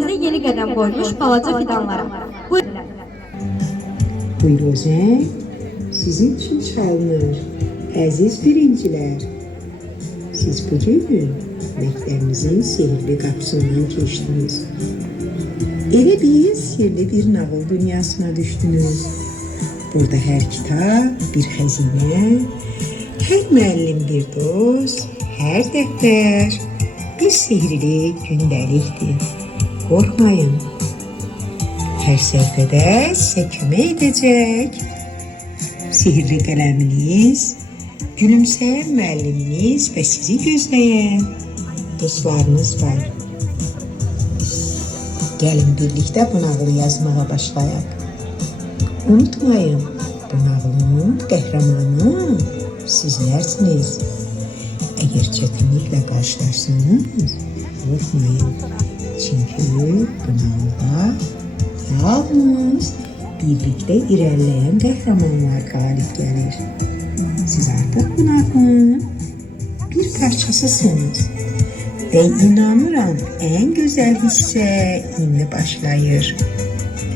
məktəbimizə yeni qədəm qoymuş balaca fidanlara. Buyurun, sizin için çalınır, əziz birinciler. Siz bugün məktəbimizin sihirli qapısından keçdiniz. Elə bir sirli bir nağıl dünyasına düşdünüz. Burada hər kitab bir xəzinə, hər müəllim bir dost, hər dəftər bir sihirli gündəlikdir. Qorxmayın. Hər səhifədə sizə kömək edəcək sihirli qələminiz, gülümsəyən müəlliminiz və sizi gözləyən dostlarınız var. Gəlin birlikdə bu nağılı yazmağa başlayaq. Unutmayın, bu nağılın qəhrəmanı sizlərsiniz. Əgər çətinliklə qarşılarsanız, qorxmayın. Çünki bu nağılda yalnız birlikdə irəliləyən qəhrəmanlar qalib gəlir. Siz artıq bu nağılın bir parçasısınız. Və inanıram, ən gözəl hissə indi başlayır.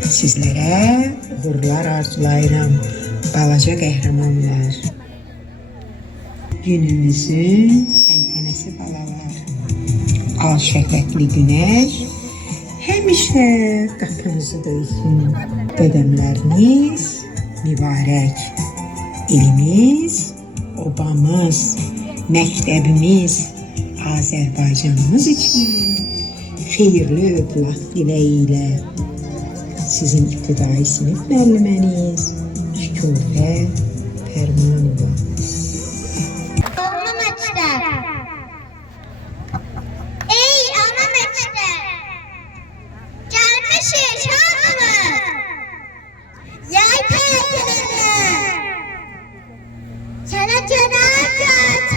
Sizlərə uğurlar arzulayıram, balaca qəhrəmanlar. Günümüzün təntənəsi balalar. Al şəfəqli günəş həmişə qapınızı döysün. Qədəmləriniz mübarək. Elimiz, obamız, məktəbimiz, Azərbaycanımız üçün xeyirli övlad diləyilə. Sizin ibtidai sinif müəlliməniz Şükufə Fərmanova. Ana məktəb. Ey ana məktəb. Gəlmişik hamımız. Yay tətilinə. Sənə görək görək.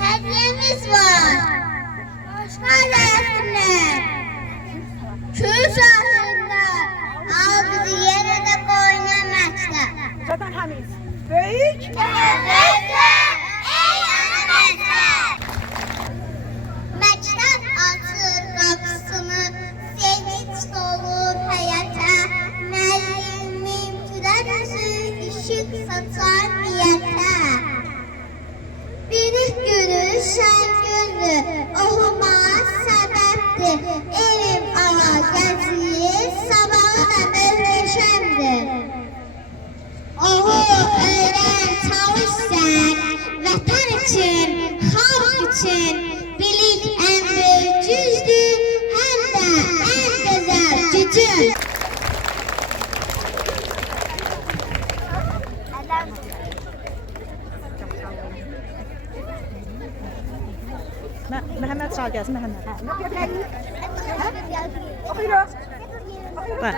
Hediyemiz var. Başka resimler. Kül sahilinde. Al bizi yerine koyuna məktəb. Zaten hamiz. Büyük. Məktəb. Ey ana məktəb. Məktəb açır qapısını. Sevinç dolur həyata. Müəllimin gülər üzü işıq saçar niyyətə. Bilik günü şən gündür, oxumağa səbəbdir. Evim ağa gəziyir, sabahı da möhtəşəmdir. Oxu, öyrən, çalış sən, vətən üçün, xalq üçün. Bilik ən böyük gücdür, həm də ən gözəl gücün. Mehmet çal gelsin Mehmet. Okuyun. Bak.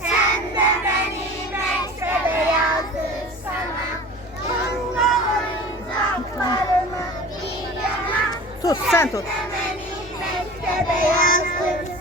Sen de beni mektebe yazdırsana. Yolda oyuncaklarımı bir yana. Tut sen tut. Beni mektebe yazdırsana.